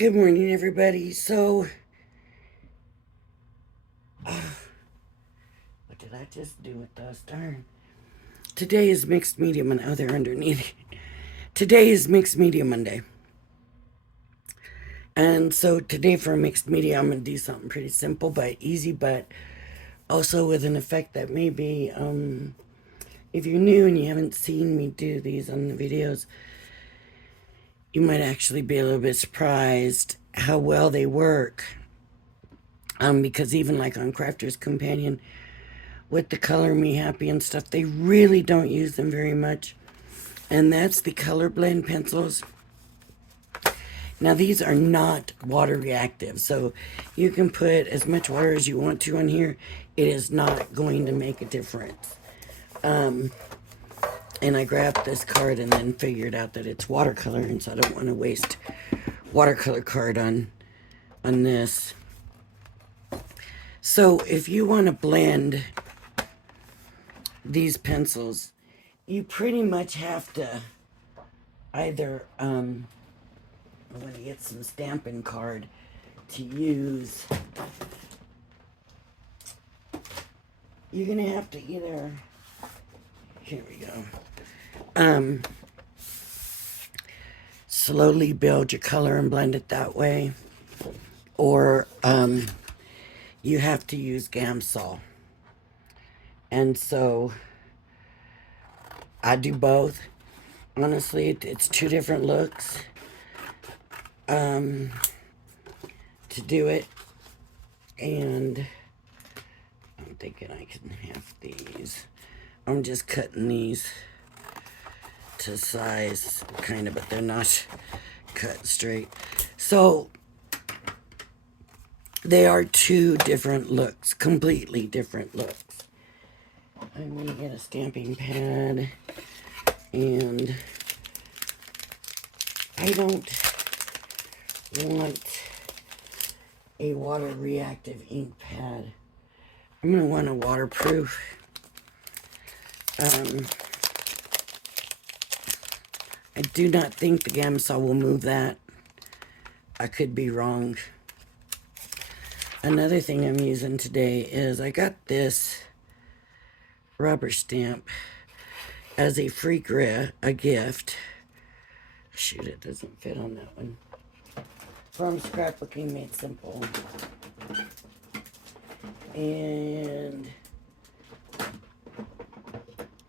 Good morning, everybody. So, what did I just do with those? Darn. Today is mixed media Monday. Oh, they're underneath. Today is mixed media Monday. And so today for mixed media, I'm going to do something pretty simple but easy, but also with an effect that maybe, if you're new and you haven't seen me do these on the videos, you might actually be a little bit surprised how well they work. Because even like on Crafter's Companion, with the Color Me Happy and stuff, they really don't use them very much. And that's the ColourBlend pencils. Now these are not water reactive, so you can put as much water as you want to on here. It is not going to make a difference. And I grabbed this card and then figured out that it's watercolor, and so I don't want to waste watercolor card on this. So if you want to blend these pencils, you pretty much have to either I'm going to get some stamping card to use. You're going to have to either, here we go, slowly build your color and blend it that way, or you have to use Gamsol. And so I do both. Honestly, it's two different looks to do it. And I'm thinking I can have these. I'm just cutting these to size, kind of, but they're not cut straight. So they are two different looks, completely different looks. I'm going to get a stamping pad, and I don't want a water reactive ink pad. I'm going to want a waterproof. I do not think the Gamsol will move that. I could be wrong. Another thing I'm using today is I got this rubber stamp as a a gift. Shoot, it doesn't fit on that one. From Scrapbooking Made Simple. And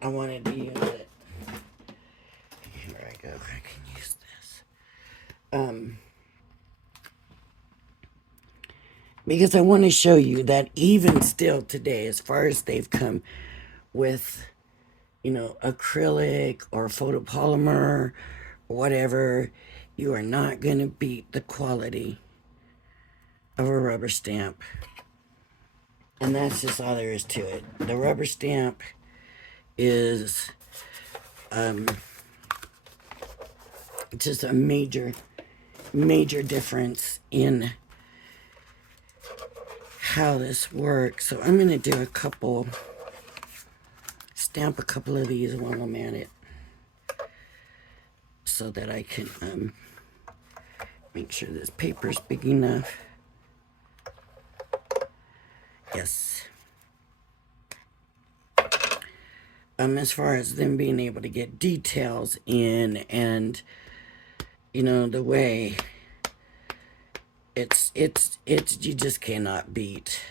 I wanted to use it. Here I go. I can use this. Because I want to show you that even still today, as far as they've come with, acrylic or photopolymer or whatever, you are not going to beat the quality of a rubber stamp. And that's just all there is to it. The rubber stamp is just a major difference in how this works. So I'm going to do stamp a couple of these while I'm at it, so that I can make sure this paper's big enough. Yes. As far as them being able to get details in, and the way it's you just cannot beat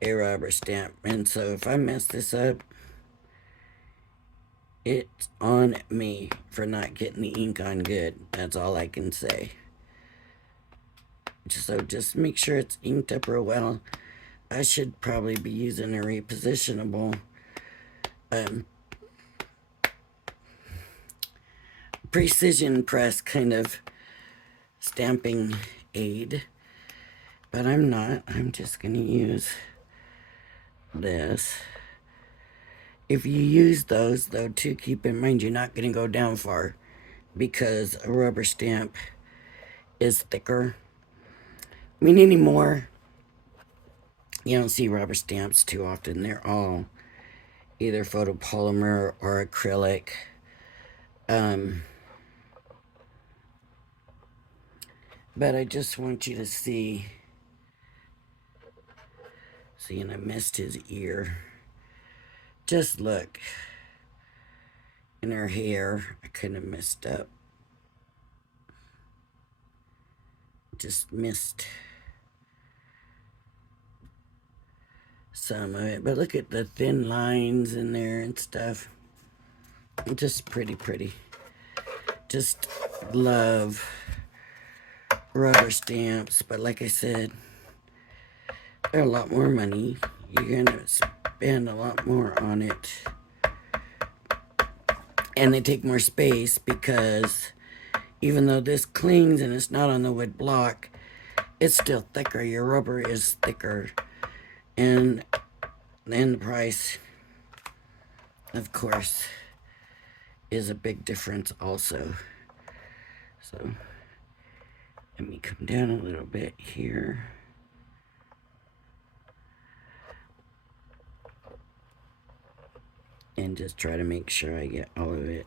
a rubber stamp. And so if I mess this up, it's on me for not getting the ink on good. That's all I can say. So just make sure it's inked up real well. I should probably be using a repositionable precision press kind of stamping aid, but I'm not. I'm just going to use this. If you use those, though, too, keep in mind you're not going to go down far, because a rubber stamp is thicker. I mean, anymore, you don't see rubber stamps too often. They're all either photopolymer or acrylic. But I just want you to see. See, and I missed his ear. Just look. In her hair, I couldn't have messed up. Just missed some of it. But look at the thin lines in there and stuff. Just pretty. Just love rubber stamps. But like I said, they're a lot more money. You're gonna spend a lot more on it. And they take more space because even though this clings and it's not on the wood block, it's still thicker. Your rubber is thicker. And then the price, of course, is a big difference also. So let me come down a little bit here. And just try to make sure I get all of it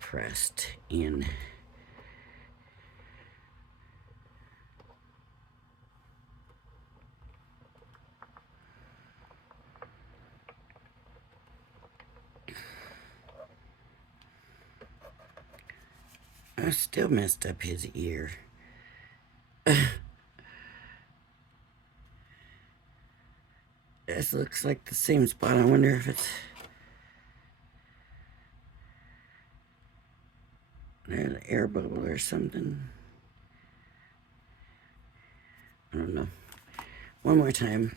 pressed in. I still messed up his ear. This looks like the same spot. I wonder if it's... There's an air bubble or something. I don't know. One more time.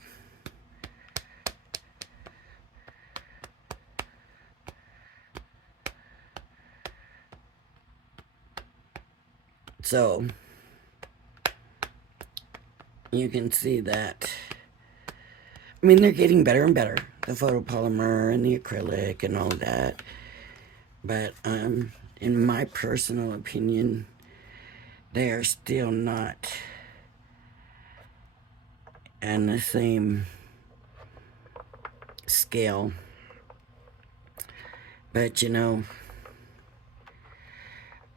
So, you can see that. I mean, they're getting better and better. The photopolymer and the acrylic and all of that. But, in my personal opinion, they are still not on the same scale. But, you know,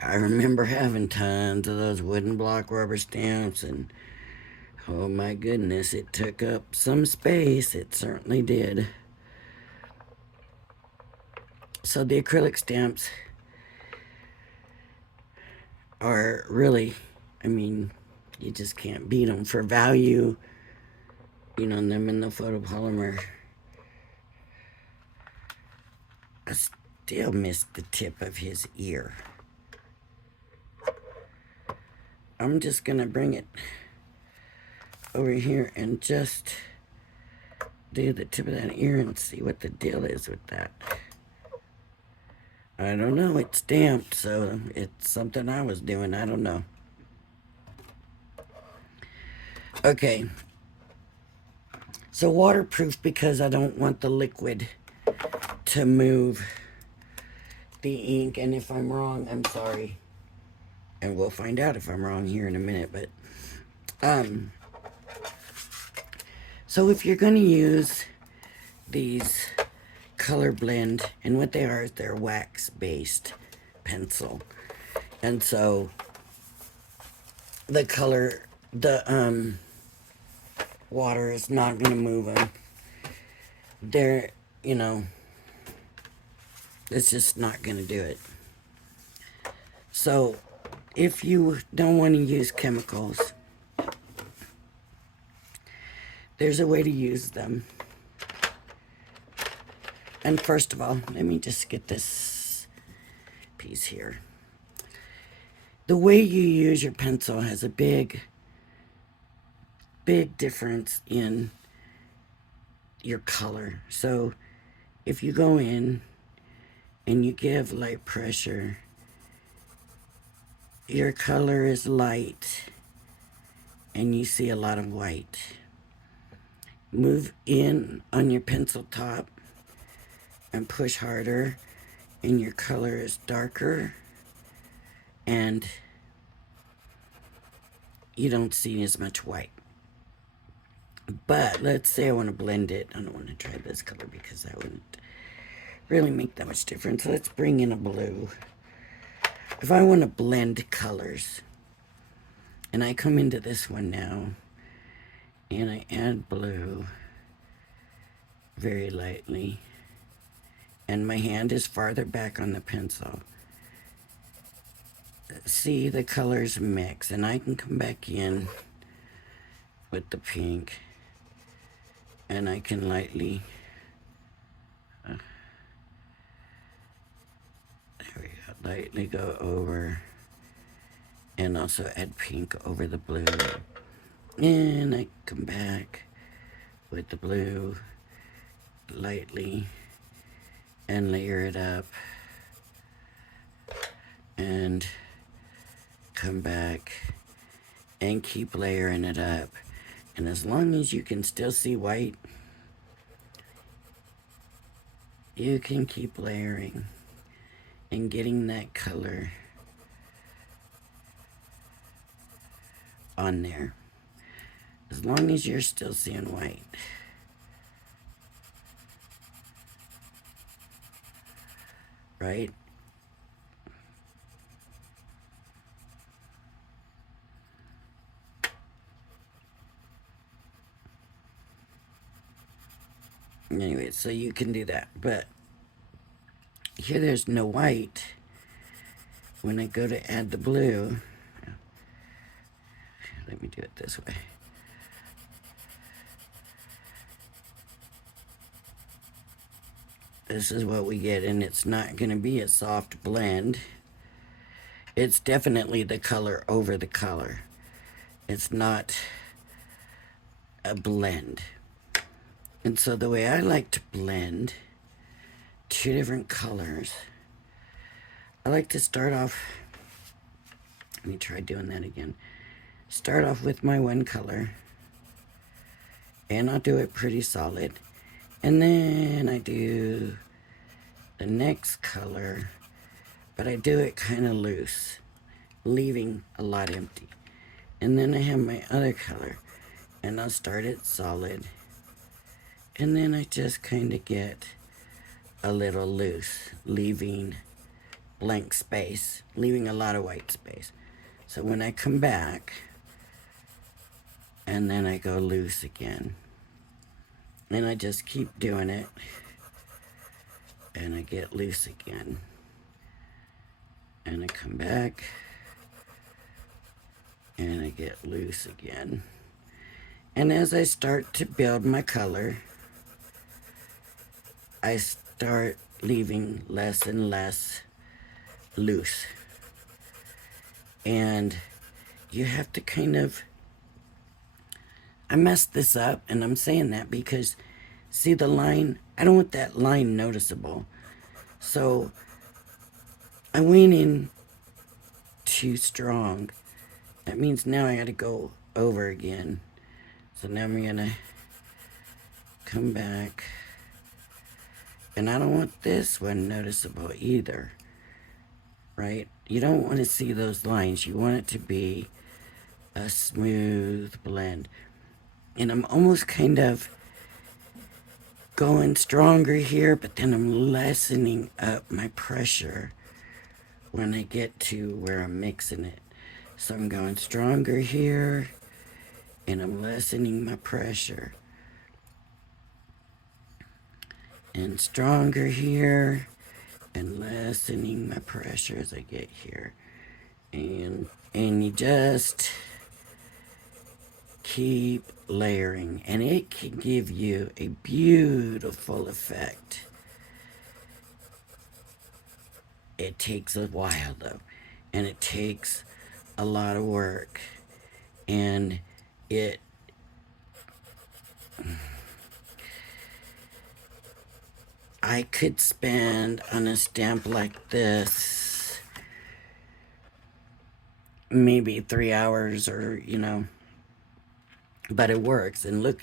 I remember having tons of those wooden block rubber stamps, and oh my goodness, it took up some space. It certainly did. So the acrylic stamps are really, I mean, you just can't beat them for value. You know, them in the photopolymer. I still missed the tip of his ear. I'm just gonna bring it over here and just do the tip of that ear and see what the deal is with that. I don't know, it's stamped, so it's something I was doing, I don't know. Okay. So waterproof because I don't want the liquid to move the ink, and if I'm wrong, I'm sorry. And we'll find out if I'm wrong here in a minute, but so if you're going to use these ColourBlend, and what they are is they're wax-based pencil, and so the color, the water is not going to move them. They're, you know, it's just not going to do it. So if you don't want to use chemicals, there's a way to use them. And first of all, let me just get this piece here. The way you use your pencil has a big difference in your color. So if you go in and you give light pressure, your color is light and you see a lot of white. Move in on your pencil top and push harder, and your color is darker and you don't see as much white. But let's say I want to blend it. I don't want to try this color because that wouldn't really make that much difference. Let's bring in a blue. If I want to blend colors, And I come into this one now, and I add blue very lightly. And my hand is farther back on the pencil. See, the colors mix, and I can come back in with the pink, and I can lightly, there we go, lightly go over, and also add pink over the blue. And I come back with the blue lightly and layer it up, and come back and keep layering it up. And as long as you can still see white, you can keep layering and getting that color on there. As long as you're still seeing white. Right? Anyway, so you can do that. But here there's no white. When I go to add the blue, let me do it this way. This is what we get, and it's not going to be a soft blend. It's definitely the color over the color. It's not a blend. And so the way I like to blend two different colors, I like to start off, let me try doing that again. Start off with my one color, and I'll do it pretty solid. And then I do the next color, but I do it kind of loose, leaving a lot empty. And then I have my other color, and I'll start it solid. And then I just kind of get a little loose, leaving blank space, leaving a lot of white space. So when I come back, and then I go loose again, and I just keep doing it, and I get loose again, and I come back, and I get loose again. And as I start to build my color, I start leaving less and less loose. And you have to kind of, I messed this up, and I'm saying that because, see the line? I don't want that line noticeable. So I went in too strong. That means now I gotta go over again. So now I'm gonna come back. And I don't want this one noticeable either, right? You don't want to see those lines. You want it to be a smooth blend. And I'm almost kind of going stronger here, but then I'm lessening up my pressure when I get to where I'm mixing it. So I'm going stronger here, and I'm lessening my pressure. And stronger here, and lessening my pressure as I get here. And you just keep layering, and it can give you a beautiful effect. It takes a while though, and it takes a lot of work, and I could spend on a stamp like this maybe 3 hours, or but it works. And look,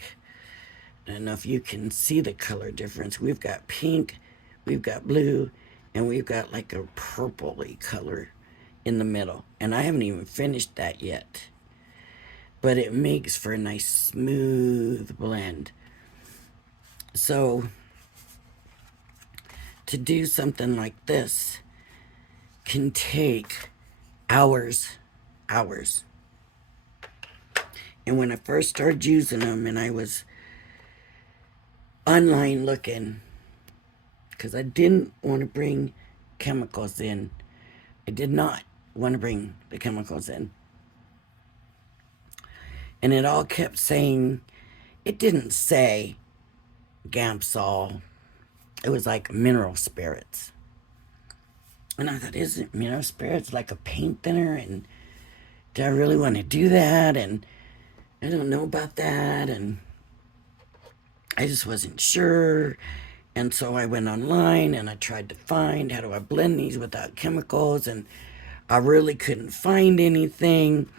I don't know if you can see the color difference. We've got pink, we've got blue, and we've got like a purpley color in the middle. And I haven't even finished that yet. But it makes for a nice smooth blend. So to do something like this can take hours. And when I first started using them and I was online looking, because I didn't want to bring chemicals in. I did not want to bring the chemicals in. And it all kept saying, it didn't say Gamsol. It was like mineral spirits. And I thought, isn't mineral spirits like a paint thinner? And do I really want to do that? And I don't know about that. And I just wasn't sure. And so I went online and I tried to find how do I blend these without chemicals. And I really couldn't find anything.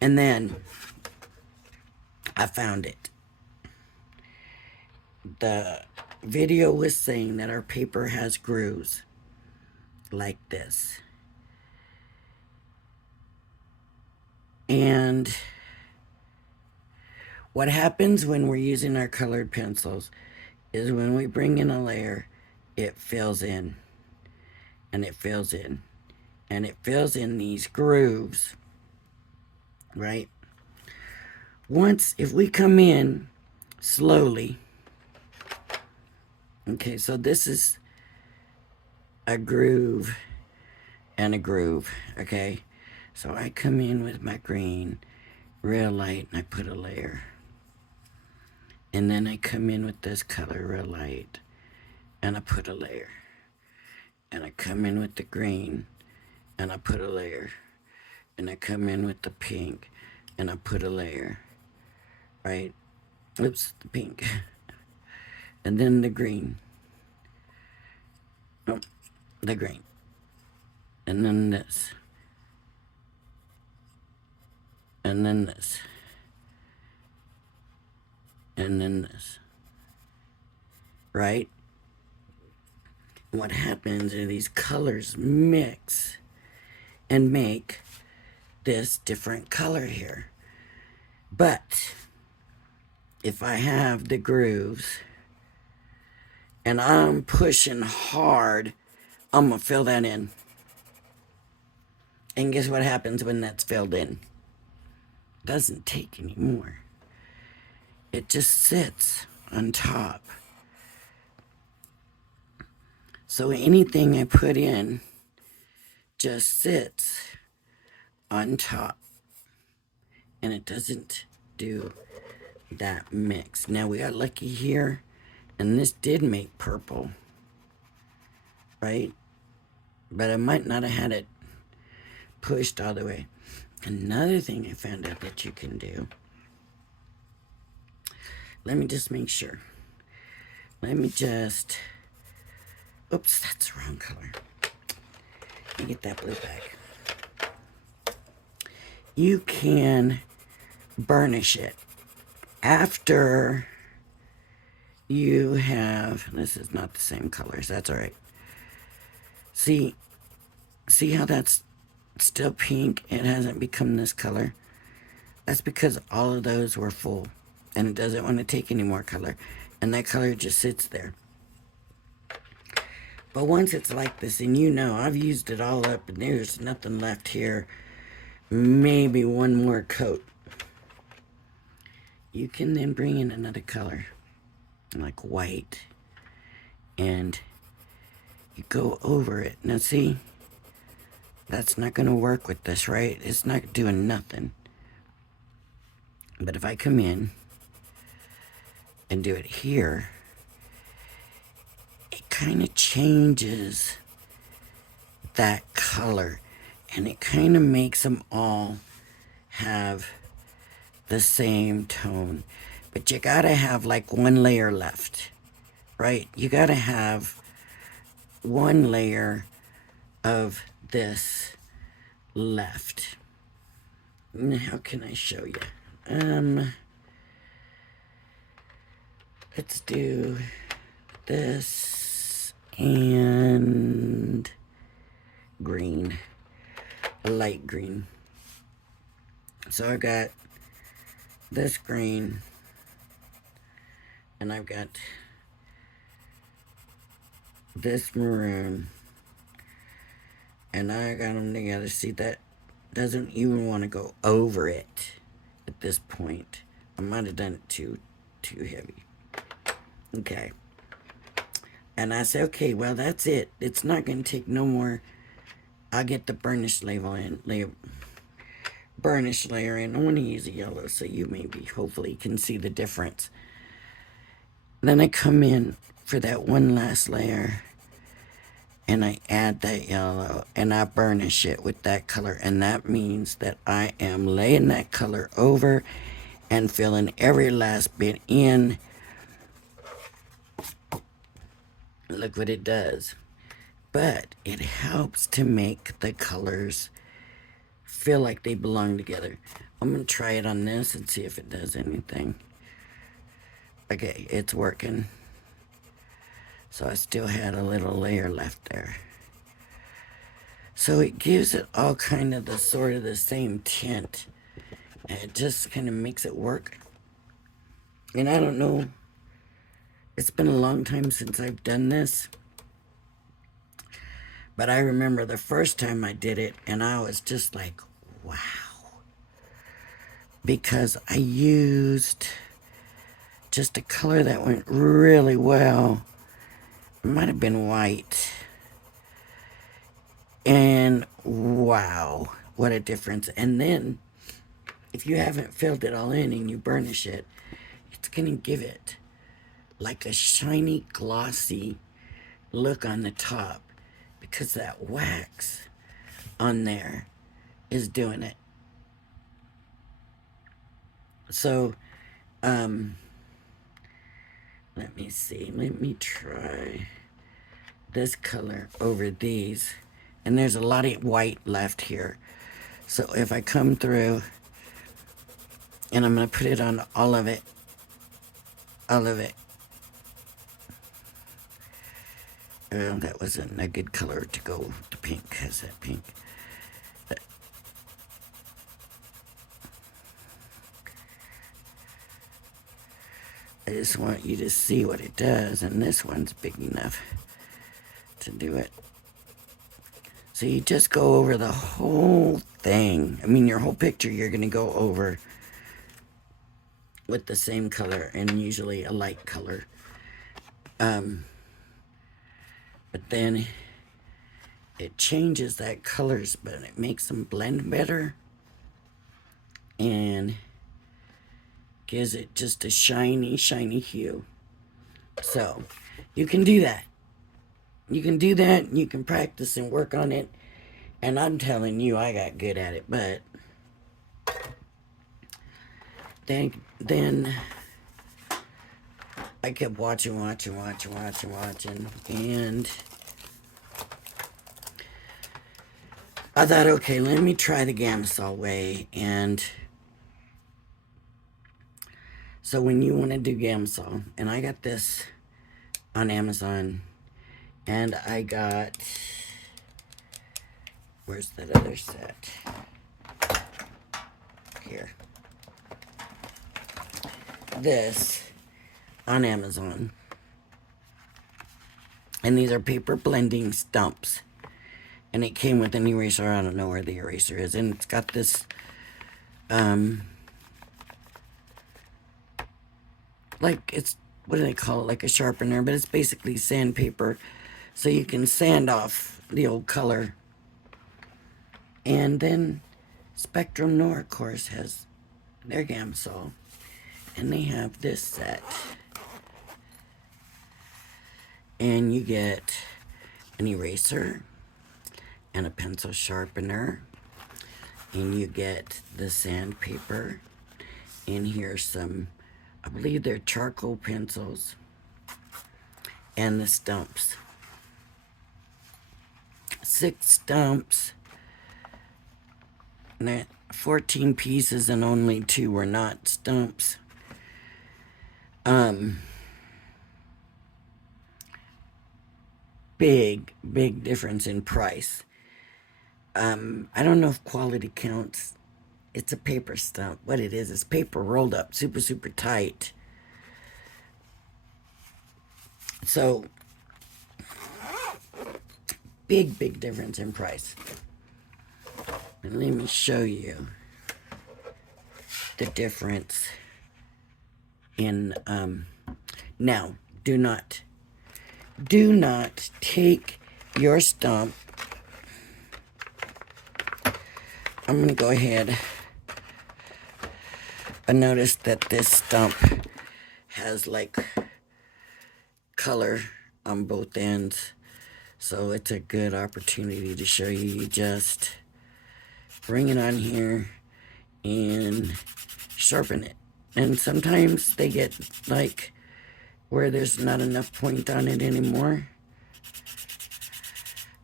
And then I found it. The video was saying that our paper has grooves like this. And what happens when we're using our colored pencils is when we bring in a layer, it fills in and it fills in and it fills in these grooves, right? Once, if we come in slowly, okay, so this is a groove and a groove, okay? So I come in with my green real light and I put a layer. And then I come in with this color real light and I put a layer. And I come in with the green and I put a layer. And I come in with the pink and I put a layer, right? Oops, the pink. And then the green. Oh, the green. And then this. And then this. And then this. Right? What happens is these colors mix and make this different color here. But if I have the grooves and I'm pushing hard, I'm gonna fill that in. And guess what happens when that's filled in? It doesn't take any more. It just sits on top. So anything I put in just sits on top. And it doesn't do that mix. Now we got lucky here, and this did make purple, right? But I might not have had it pushed all the way. Another thing I found out that you can do, let me just make sure. Let me just, oops, that's the wrong color. Let me get that blue back. You can burnish it after you have, this is not the same colors, that's all right. See how that's still pink? It hasn't become this color. That's because all of those were full and it doesn't want to take any more color, and that color just sits there. But once it's like this, and you know I've used it all up and there's nothing left here, maybe one more coat, you can then bring in another color like white and you go over it. Now see, that's not going to work with this, right? It's not doing nothing. But if I come in and do it here, it kind of changes that color and it kind of makes them all have the same tone. But you gotta have like one layer left, right? You gotta have one layer of this left. Now, how can I show you? Let's do this and green, a light green. So I got this green and I've got this maroon, and I got them together. See, that doesn't even want to go over it. at this point. I might have done it too heavy. Okay. And I say, okay, well, that's it. It's not going to take no more. I'll get the burnish burnish layer in. I want to use a yellow so you maybe, hopefully, can see the difference. Then I come in for that one last layer, and I add that yellow, and I burnish it with that color. And that means that I am laying that color over and filling every last bit in. Look what it does. But it helps to make the colors feel like they belong together. I'm going to try it on this and see if it does anything. Okay, it's working. So I still had a little layer left there. So it gives it all kind of the sort of the same tint. And it just kind of makes it work. And I don't know. It's been a long time since I've done this. But I remember the first time I did it, and I was just like, wow. Because I used just a color that went really well. It might have been white. And wow, what a difference. And then, if you haven't filled it all in and you burnish it, it's going to give it like a shiny, glossy look on the top. Because that wax on there is doing it. So, let me see. Let me try this color over these. And there's a lot of white left here. So if I come through, and I'm going to put it on all of it. All of it. That wasn't a good color to go with the pink. Has that pink? I just want you to see what it does, and this one's big enough to do it. So you just go over the whole thing. I mean, your whole picture you're going to go over with the same color, and usually a light color. But then it changes that colors, but it makes them blend better. And gives it just a shiny, shiny hue. So, you can do that. You can do that, and you can practice and work on it. And I'm telling you, I got good at it. But then I kept watching. And I thought, okay, let me try the Gamsol way. And so when you want to do Gamsol, and I got this on Amazon, and I got, where's that other set? Here. This on Amazon. And these are paper blending stumps. And it came with an eraser. I don't know where the eraser is. And it's got this, like, it's, what do they call it? Like a sharpener. But it's basically sandpaper. So you can sand off the old color. And then Spectrum Noir, of course, has their Gamsol. And they have this set. And you get an eraser and a pencil sharpener. And you get the sandpaper. And here's some, I believe they're charcoal pencils. And the stumps. 6 stumps. And 14 pieces, and only 2 were not stumps. Big difference in price. I don't know if quality counts. It's a paper stump. What it is paper rolled up super tight. So, big difference in price. And let me show you. the difference in, now, do not take your stump. I'm going to go ahead. I noticed that this stump has like color on both ends, so it's a good opportunity to show you. You just bring it on here and sharpen it. And sometimes they get like where there's not enough point on it anymore,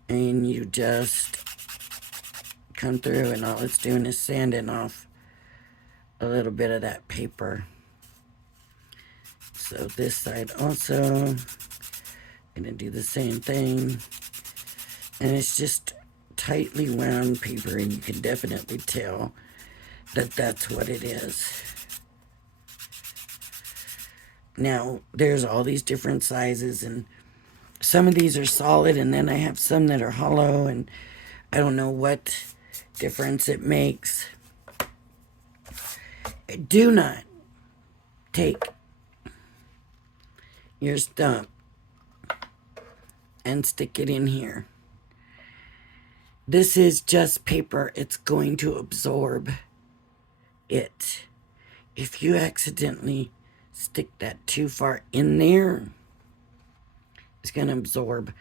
and you just come through, and all it's doing is sanding off a little bit of that paper. So this side also gonna do the same thing, and it's just tightly wound paper, and you can definitely tell that that's what it is. Now there's all these different sizes, and some of these are solid, and then I have some that are hollow, and I don't know what difference it makes. Do not take your stump and stick it in here. This is just paper. It's going to absorb it. If you accidentally stick that too far in there, it's going to absorb.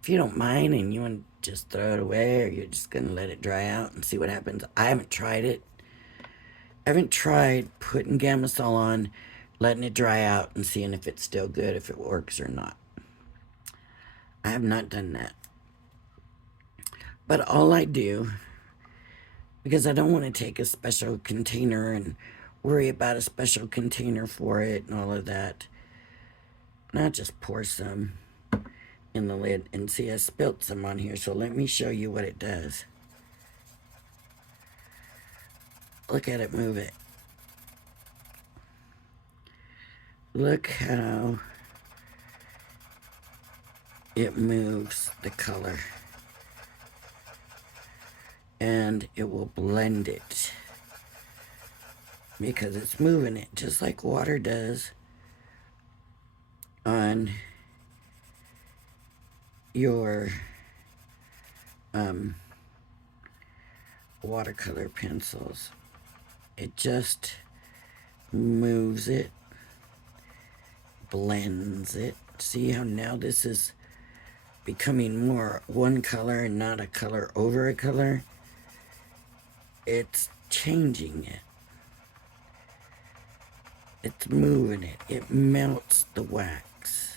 If you don't mind and you want to just throw it away, or you're just going to let it dry out and see what happens. I haven't tried it. I haven't tried putting Gamasol on, letting it dry out, and seeing if it's still good, if it works or not. I have not done that. But all I do, because I don't want to take a special container and worry about a special container for it and all of that, and I just pour some in the lid. And see, I spilt some on here, so let me show you what it does. Look at it move it. Look how it moves the color, and it will blend it because it's moving it just like water does on your watercolor pencils. It just moves it, blends it. See how now this is becoming more one color and not a color over a color? It's changing it. It's moving it. It melts the wax.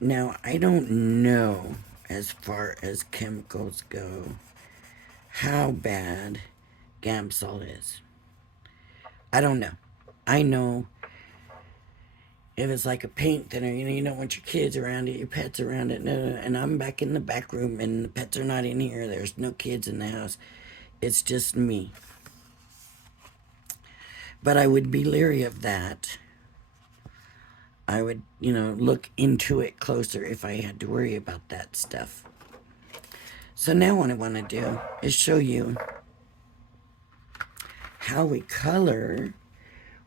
Now, I don't know, as far as chemicals go, how bad Gamasol is. I don't know. I know if it's like a paint thinner, you don't want your kids around it, your pets around it. No, and I'm back in the back room, and the pets are not in here. There's no kids in the house. It's just me. But I would be leery of that. I would, look into it closer if I had to worry about that stuff. So now what I want to do is show you how we color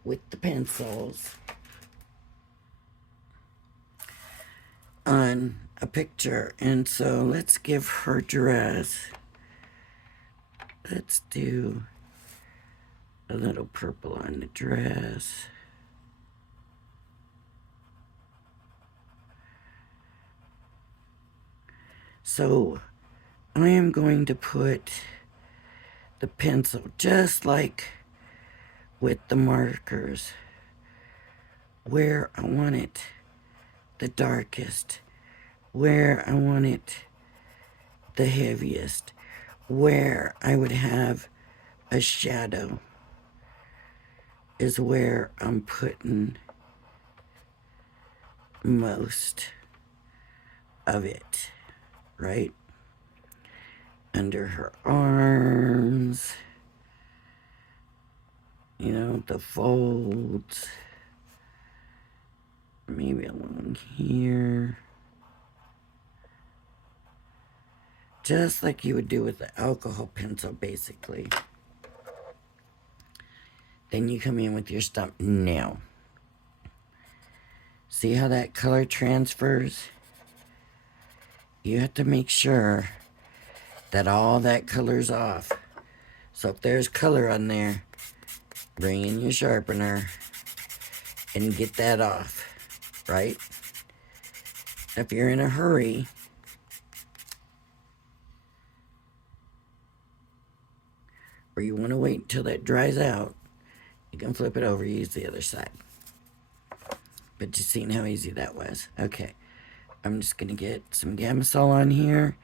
with the pencils on a picture. And so let's give her dress. Let's do a little purple on the dress. So I am going to put the pencil just like with the markers where I want it the darkest, where I want it the heaviest, where I would have a shadow is where I'm putting most of it, right? Under her arms, the folds, maybe along here. just like you would do with the alcohol pencil, basically. Then you come in with your stump. Now, see how that color transfers? You have to make sure that all that color's off. So if there's color on there, bring in your sharpener and get that off, right? If you're in a hurry, or you want to wait until that dries out, you can flip it over, use the other side. But you seen how easy that was. Okay, I'm just gonna get some Gamsol on here,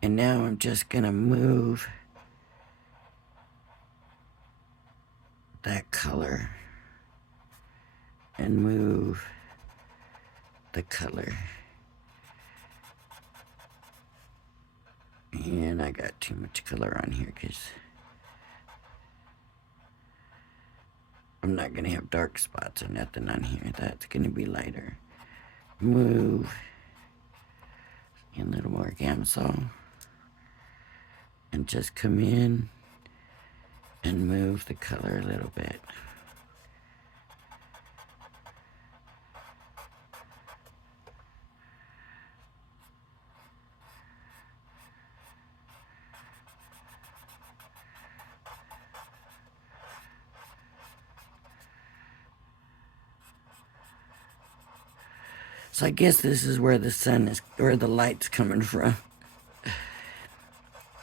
and now I'm just gonna move that color and move the color. And I got too much color on here because I'm not gonna have dark spots or nothing on here. That's gonna be lighter. Move a little more Gamsol and just come in and move the color a little bit. So I guess this is where the sun is, where the light's coming from.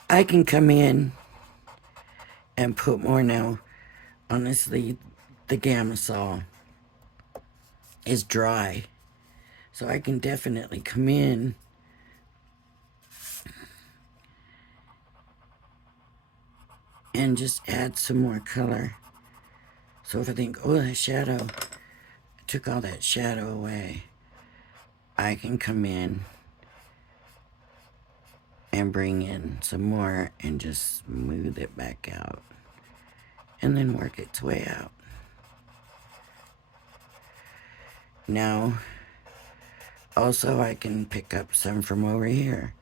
I can come in and put more now. Honestly, the Gamsol is dry. So I can definitely come in and just add some more color. So if I think, oh, that shadow, I took all that shadow away, I can come in and bring in some more and just smooth it back out and then work its way out. Now, also I can pick up some from over here,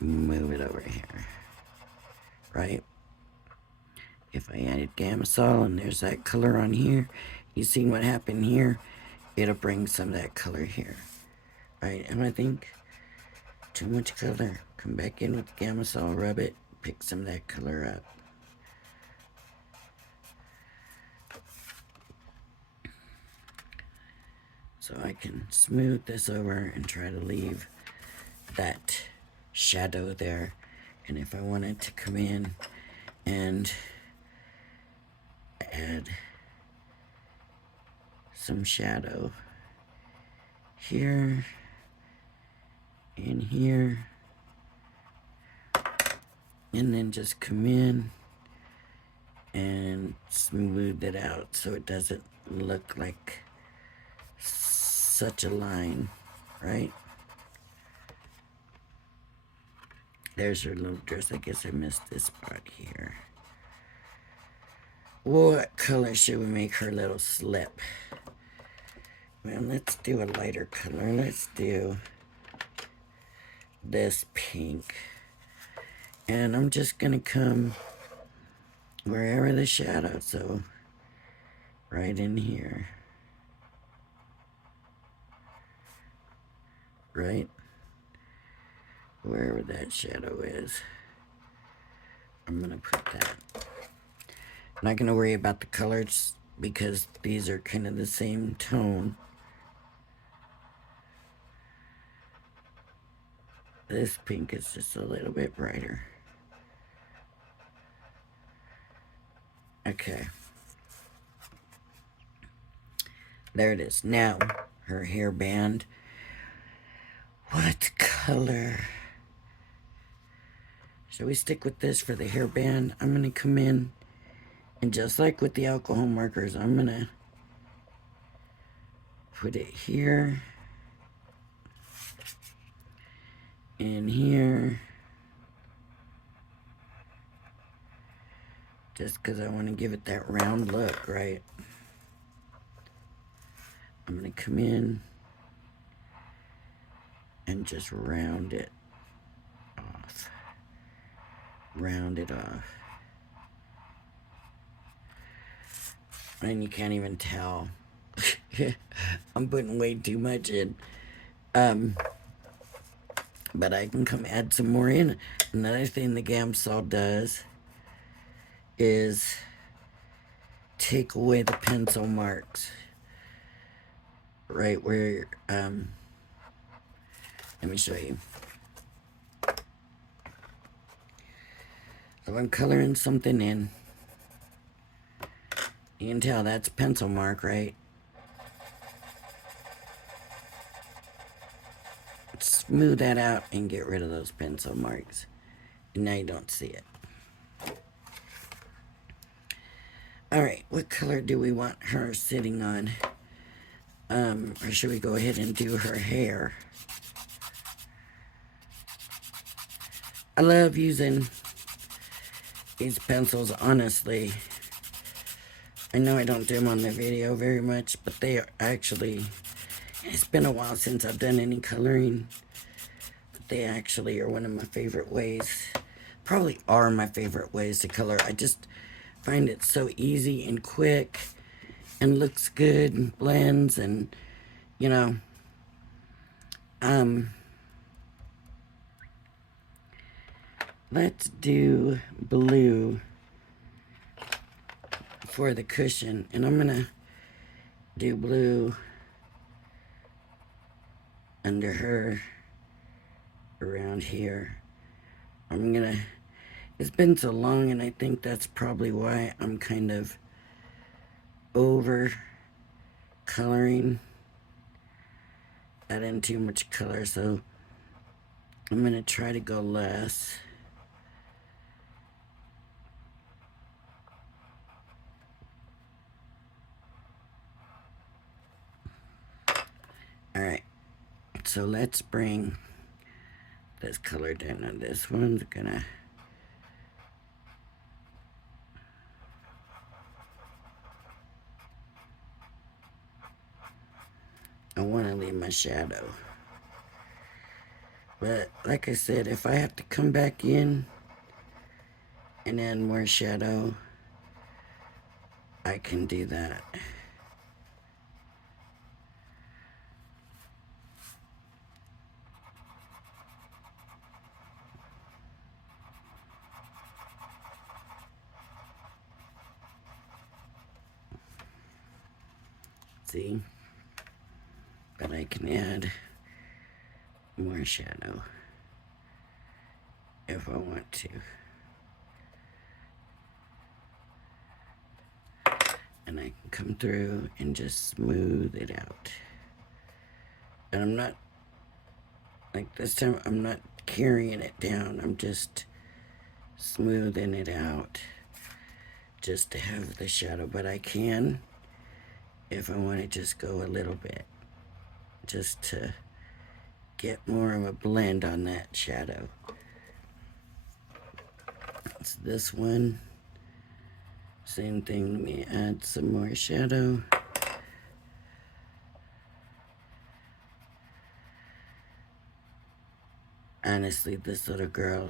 move it over here, right? If I added Gamsol and there's that color on here, you seen what happened here? It'll bring some of that color here, right? And I think too much color. Come back in with the Gamsol, rub it, pick some of that color up. So I can smooth this over and try to leave that shadow there. And if I wanted to come in and add some shadow here and here, and then just come in and smooth it out so it doesn't look like such a line, right? There's her little dress. I guess I missed this part here. What color should we make her little slip? Well, let's do a lighter color. Let's do this pink. And I'm just gonna come wherever the shadow, so right in here. Right? Wherever that shadow is, I'm gonna put that. I'm not gonna worry about the colors because these are kind of the same tone. This pink is just a little bit brighter. Okay. There it is. Now, her hairband. What color? Shall we stick with this for the hairband? I'm going to come in, and just like with the alcohol markers, I'm going to put it here, and here, just because I want to give it that round look, right? I'm going to come in and just round it off. round it off. And you can't even tell. I'm putting way too much in. But I can come add some more in. Another thing the Gamsol does is take away the pencil marks. Right where, let me show you. So I'm coloring something in. You can tell that's pencil mark, right? Smooth that out and get rid of those pencil marks. And now you don't see it. Alright, what color do we want her sitting on? Or should we go ahead and do her hair? I love using these pencils, honestly. I know I don't do them on the video very much, but they are actually, it's been a while since I've done any coloring. But they actually are one of my favorite ways. Probably are my favorite ways to color. I just find it so easy and quick and looks good and blends and, you know, let's do blue for the cushion, and I'm gonna do blue under her around here. It's been so long, and I think that's probably why I'm kind of over coloring, adding too much color, so I'm gonna try to go less. Alright, so let's bring this color down on this one's gonna, I want to leave my shadow. But like I said, if I have to come back in and add more shadow, I can do that. See? But I can add more shadow if I want to. And I can come through and just smooth it out. And I'm not, like this time, I'm not carrying it down. I'm just smoothing it out just to have the shadow. But I can, if I want to just go a little bit, just to get more of a blend on that shadow. It's this one. Same thing, let me add some more shadow. Honestly, this little girl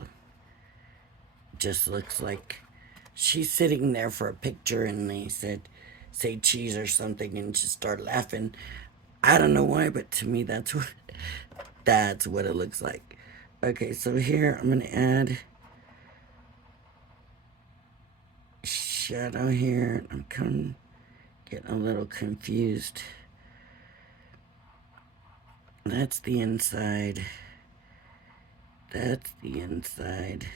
just looks like she's sitting there for a picture and they said, say cheese or something, and just start laughing. I don't know why, but to me that's what it looks like. Okay, so here I'm gonna add shadow here. I'm getting a little confused. That's the inside. That's the inside.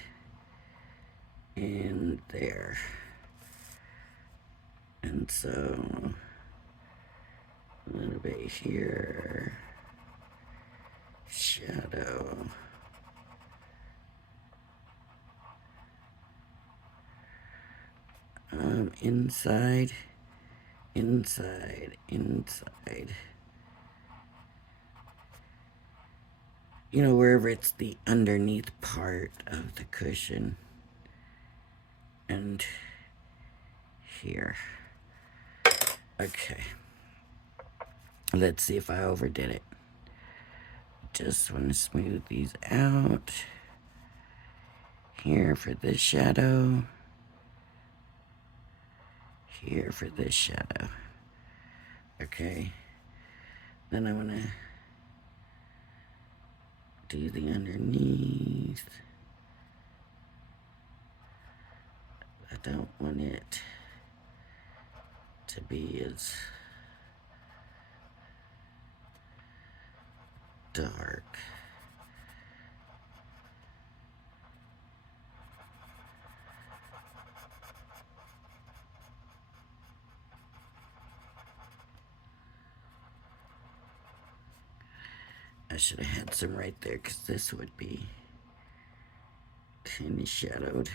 And there. And so a little bit here. Shadow. Inside, inside, inside. You know, wherever it's the underneath part of the cushion. And here. Okay. Let's see if I overdid it. Just want to smooth these out. Here for this shadow. Here for this shadow. Okay. Then I want to do the underneath. I don't want it to be as dark. I should have had some right there because this would be kind of shadowed.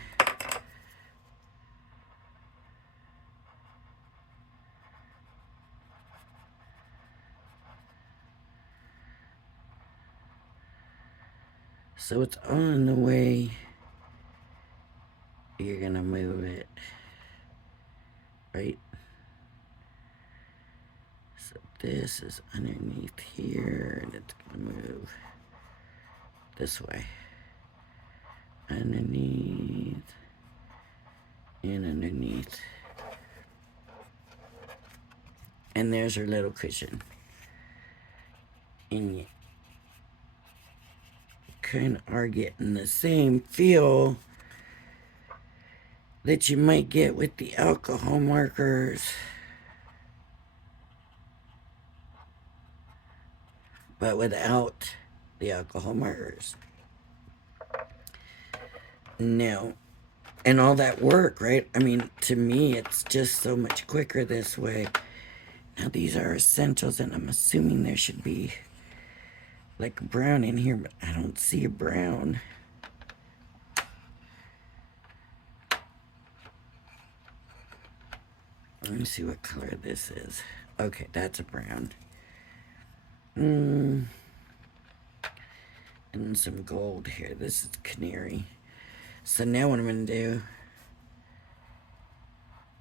So it's on the way you're gonna move it, right? So this is underneath here, and it's gonna move this way. Underneath and underneath. And there's her little cushion. And you kind of are getting the same feel that you might get with the alcohol markers, but without the alcohol markers. No. And all that work, right? I mean, to me, it's just so much quicker this way. Now, these are essentials, and I'm assuming there should be like a brown in here, but I don't see a brown. Let me see what color this is. Okay, that's a brown. And some gold here. This is canary. So now what I'm going to do,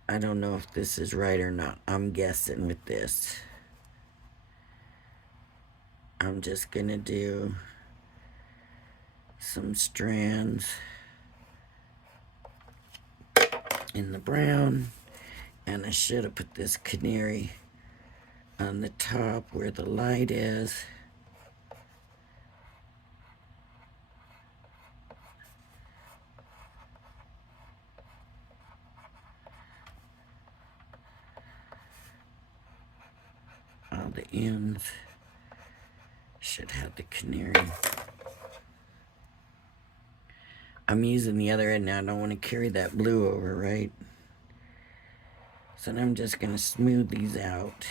I don't know if this is right or not. I'm guessing with this. I'm just going to do some strands in the brown. And I should have put this canary on the top where the light is. All the ends should have the canary. I'm using the other end now. I don't want to carry that blue over, right? So now I'm just going to smooth these out.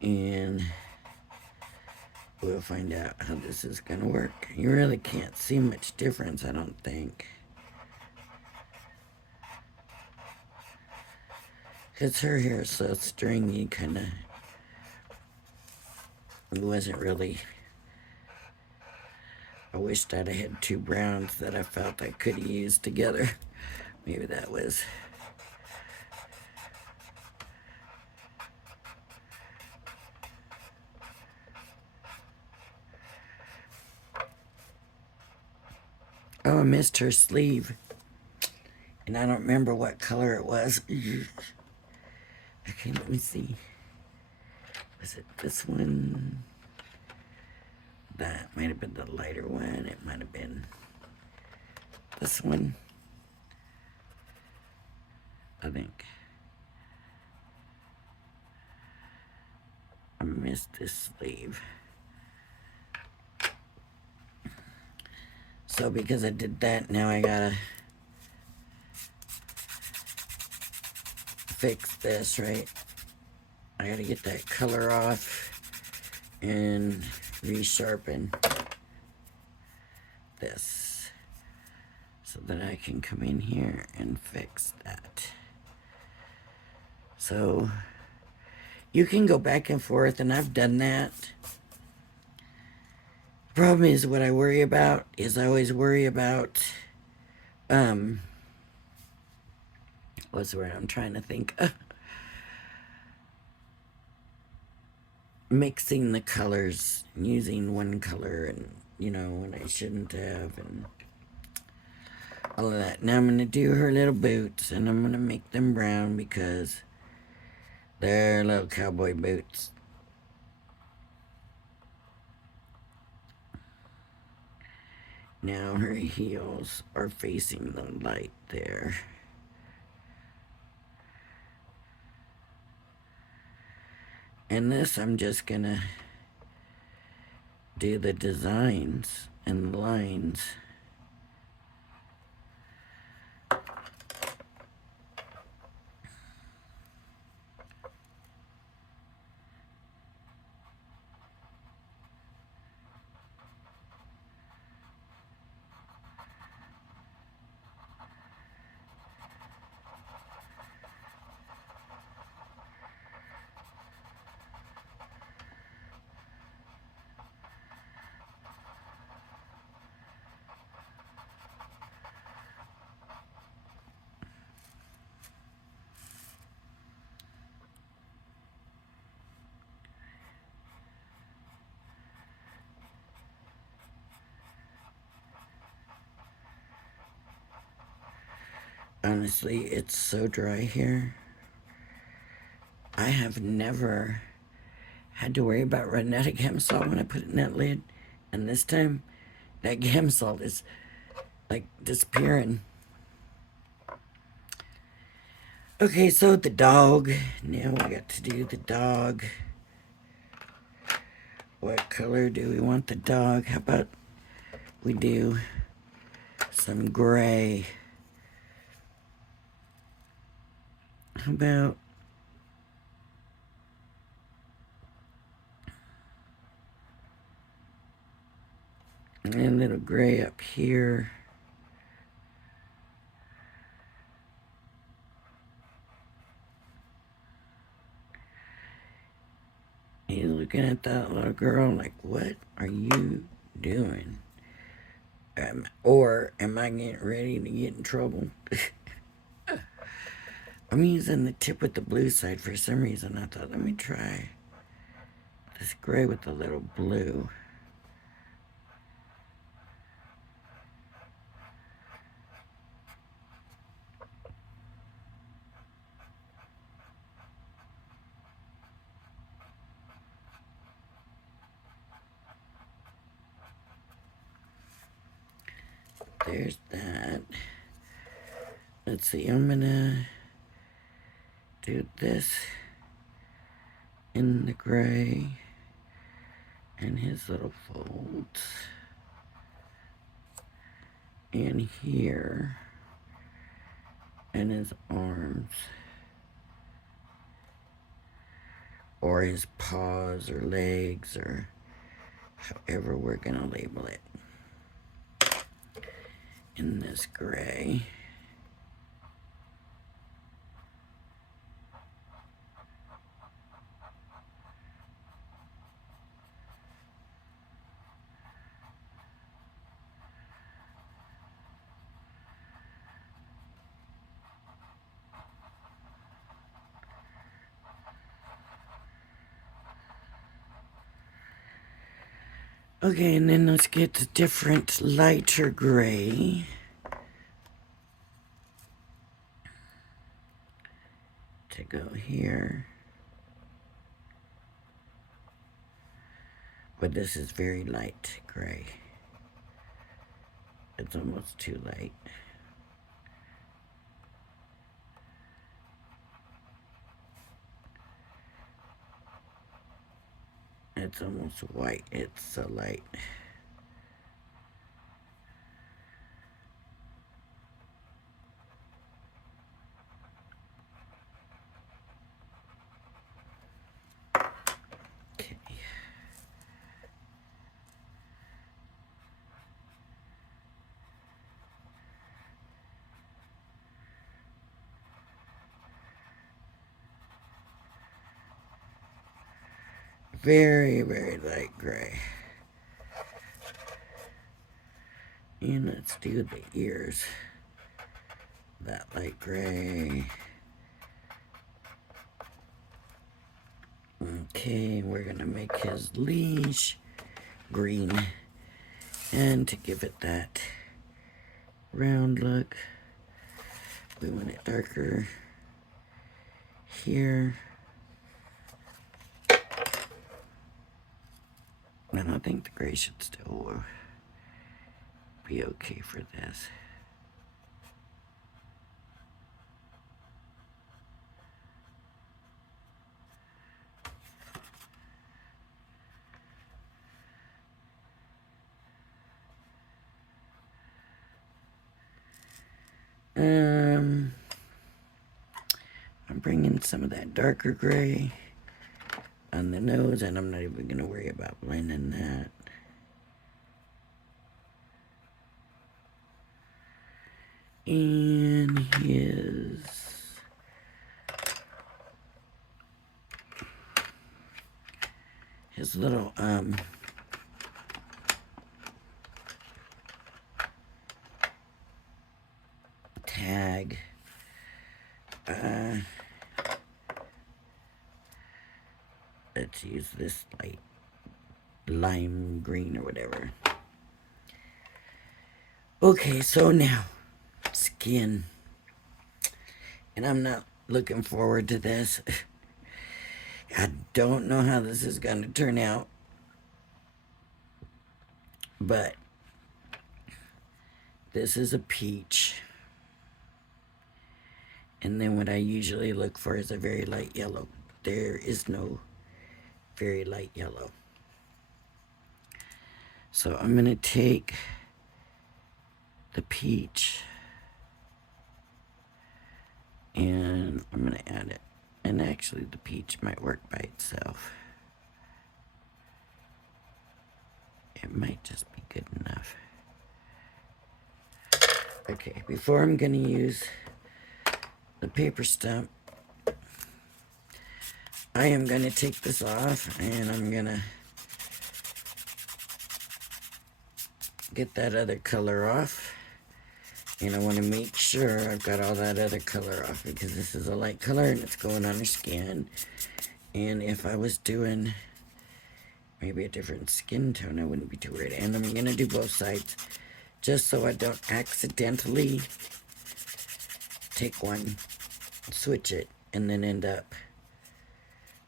And we'll find out how this is going to work. You really can't see much difference, I don't think. Because her hair is so stringy, kind of. It wasn't really. I wished I'd have had two browns that I felt I could use together. Maybe that was. Oh, I missed her sleeve. And I don't remember what color it was. Okay, let me see. Was it this one? That might have been the lighter one. It might have been this one. I think. I missed this sleeve. So because I did that, now I gotta fix this, right? I gotta get that color off and resharpen this so that I can come in here and fix that. So you can go back and forth, and I've done that. Problem is, what I worry about is I always worry about what's the word I'm trying to think? Mixing the colors, using one color and you know, when I shouldn't have, and all of that. Now I'm going to do her little boots, and I'm going to make them brown because they're little cowboy boots. Now her heels are facing the light there. And this, I'm just going to do the designs and lines. Honestly, it's so dry here. I have never had to worry about running out of Gamsol when I put it in that lid. And this time, that Gamsol is like disappearing. Okay, so the dog. Now we got to do the dog. What color do we want the dog? How about we do some gray? How about a little gray up here? He's looking at that little girl like, what are you doing? Or am I getting ready to get in trouble? I'm using the tip with the blue side for some reason. I thought, let me try this gray with a little blue. There's that. Let's see, I'm gonna do this in the gray and his little folds. And here, and his arms. Or his paws or legs, or however we're gonna label it. In this gray. Okay, and then let's get a different lighter gray. To go here. But this is very light gray. It's almost too light. It's almost white. It's so light. Okay. Very, very light gray. And let's do the ears. That light gray. Okay, we're gonna make his leash green. And to give it that round look, we want it darker here. And I think the gray should still be okay for this. I'm bringing some of that darker gray on the nose, and I'm not even going to worry about blending that. And his little tag, let's use this light lime green or whatever. Okay, so now skin, and I'm not looking forward to this. I don't know how this is going to turn out, but this is a peach, and then what I usually look for is a very light yellow. There is no very light yellow. So I'm going to take the peach and I'm going to add it. And actually the peach might work by itself. It might just be good enough. Okay, before I'm going to use the paper stump, I am going to take this off and I'm going to get that other color off. And I want to make sure I've got all that other color off because this is a light color and it's going on her skin. And if I was doing maybe a different skin tone, I wouldn't be too worried. And I'm going to do both sides just so I don't accidentally take one, switch it, and then end up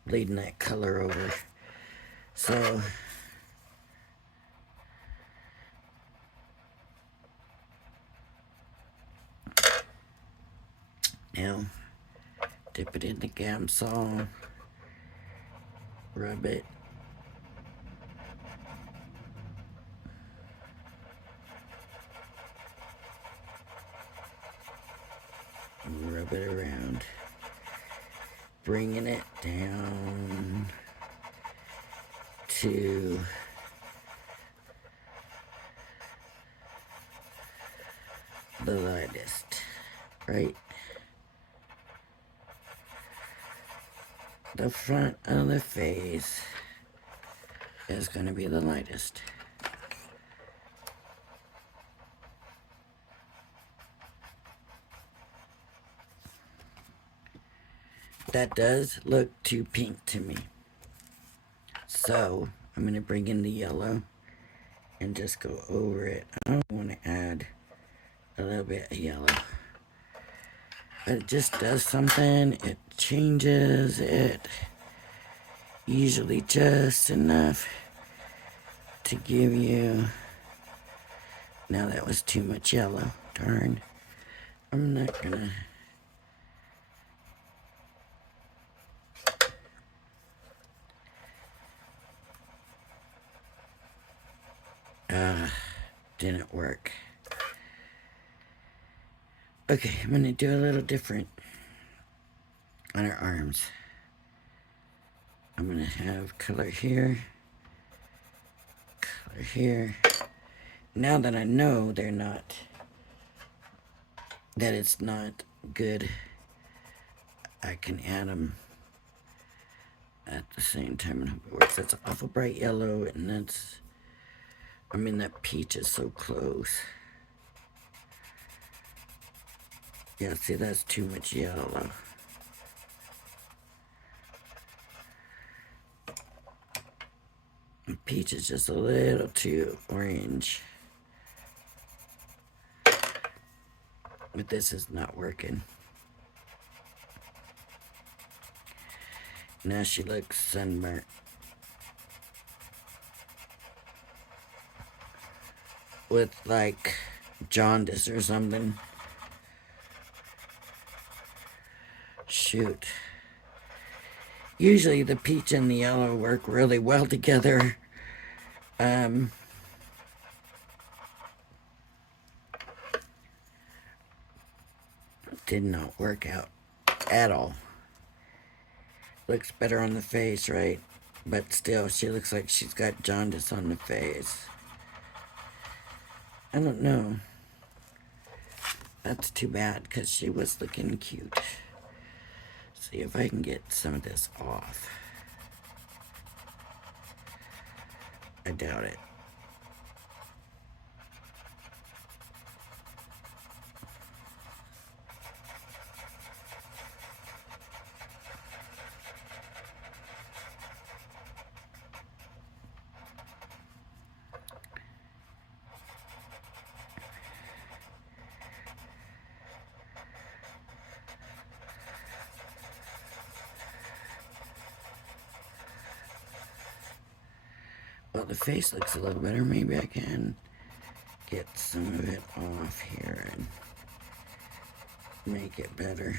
bleeding that color over. So now dip it in the Gamsol, rub it, and rub it around, bringing it down to the lightest, right? The front of the face is going to be the lightest. That does look too pink to me. So I'm going to bring in the yellow and just go over it. I want to add a little bit of yellow. But it just does something. It changes it usually just enough to give you... Now that was too much yellow. Darn. I'm not gonna... didn't work. Okay, I'm gonna do a little different on her arms. I'm gonna have color here, color here. Now that I know they're not, that it's not good, I can add them at the same time and hope it works. That's awful bright yellow, and that's, I mean, that peach is so close. Yeah, see, that's too much yellow. The peach is just a little too orange. But this is not working. Now she looks sunburnt. With like jaundice or something. Shoot. Usually the peach and the yellow work really well together. Did not work out at all. Looks better on the face, right? But still, she looks like she's got jaundice on the face. I don't know. That's too bad, because she was looking cute. See if I can get some of this off. I doubt it. Well, the face looks a little better. Maybe I can get some of it off here and make it better.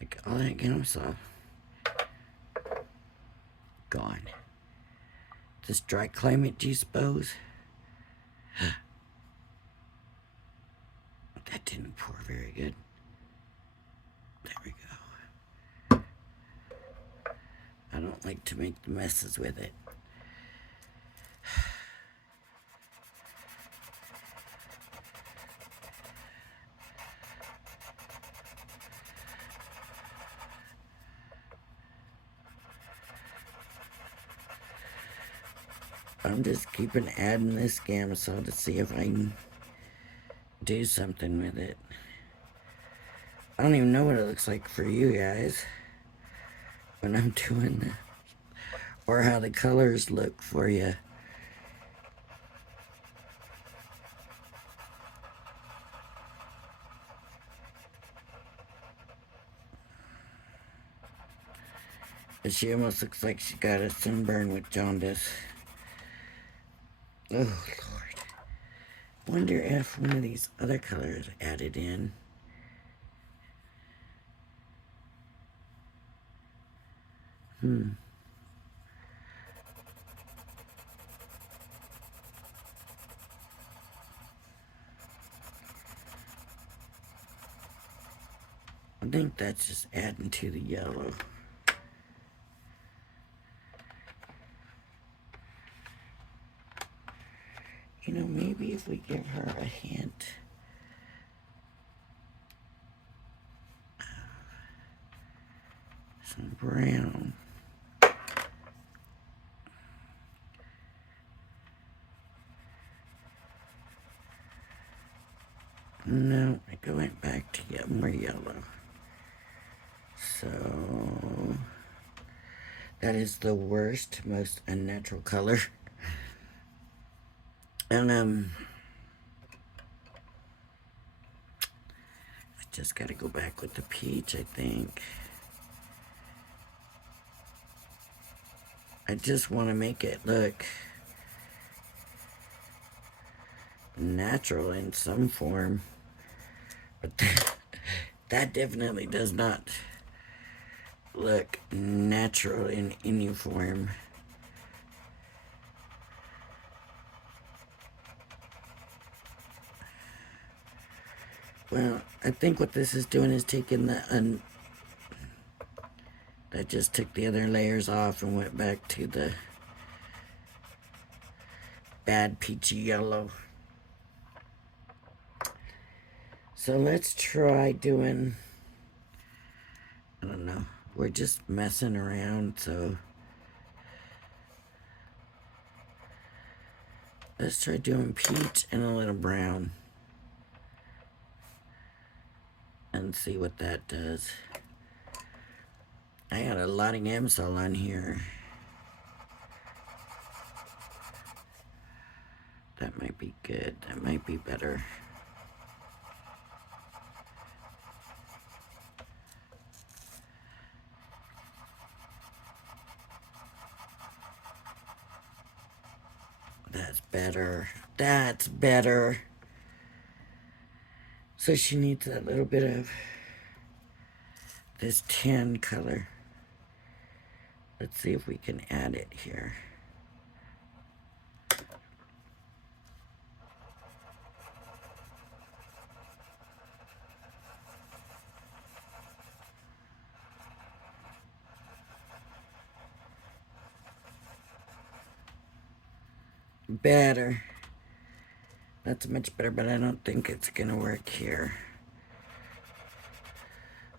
Like all that gums off. Gone. This dry climate, do you suppose? That didn't pour very good. There we go. I don't like to make the messes with it. I'm just keeping adding this Gamsol to see if I can do something with it. I don't even know what it looks like for you guys when I'm doing this, or how the colors look for you. But she almost looks like she got a sunburn with jaundice. Oh, Lord. Wonder if one of these other colors added in. I think that's just adding to the yellow. You know, maybe if we give her a hint of some brown. No, I went back to get more yellow. So that is the worst, most unnatural color. And I just gotta go back with the peach, I think. I just want to make it look natural in some form. But that definitely does not look natural in any form. Well, I think what this is doing is taking the that just took the other layers off and went back to the bad peachy yellow. So let's try doing, I don't know, we're just messing around, so Let's try doing peach and a little brown. And see what that does. I got a lot of Gamsol on here. That might be good. That might be better. That's better. That's better. So she needs a little bit of this tan color. Let's see if we can add it here. Better. That's much better, but I don't think it's gonna work here.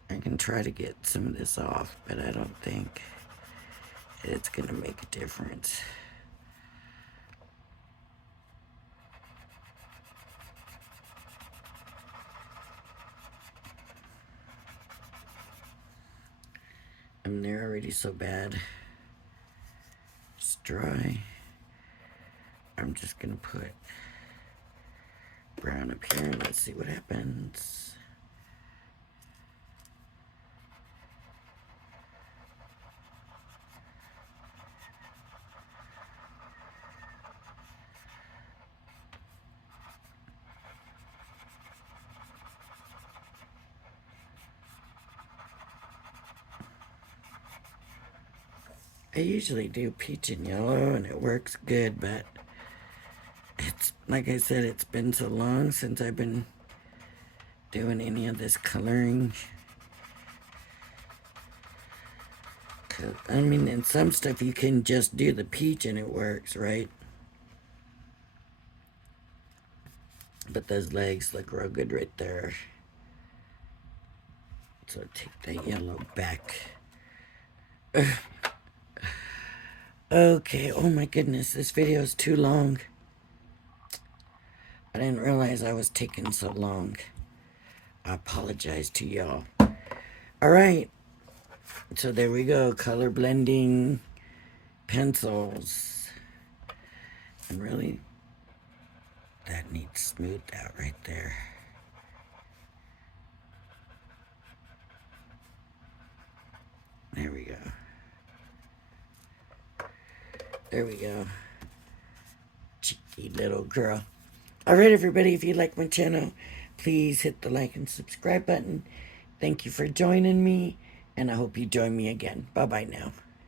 I can try to get some of this off, but I don't think it's gonna make a difference. And they're already so bad. It's dry. I'm just gonna put brown up here and let's see what happens. I usually do peach and yellow and it works good, but it's, like I said, it's been so long since I've been doing any of this coloring. I mean, in some stuff you can just do the peach and it works, right? But those legs look real good right there. So take that yellow back. Okay, oh my goodness, this video is too long. I didn't realize I was taking so long. I apologize to y'all. Alright, so there we go, color blending pencils. And really, that needs smoothed out right there. There we go. There we go. Cheeky little girl. Alright everybody, if you like my channel, please hit the like and subscribe button. Thank you for joining me, and I hope you join me again. Bye-bye now.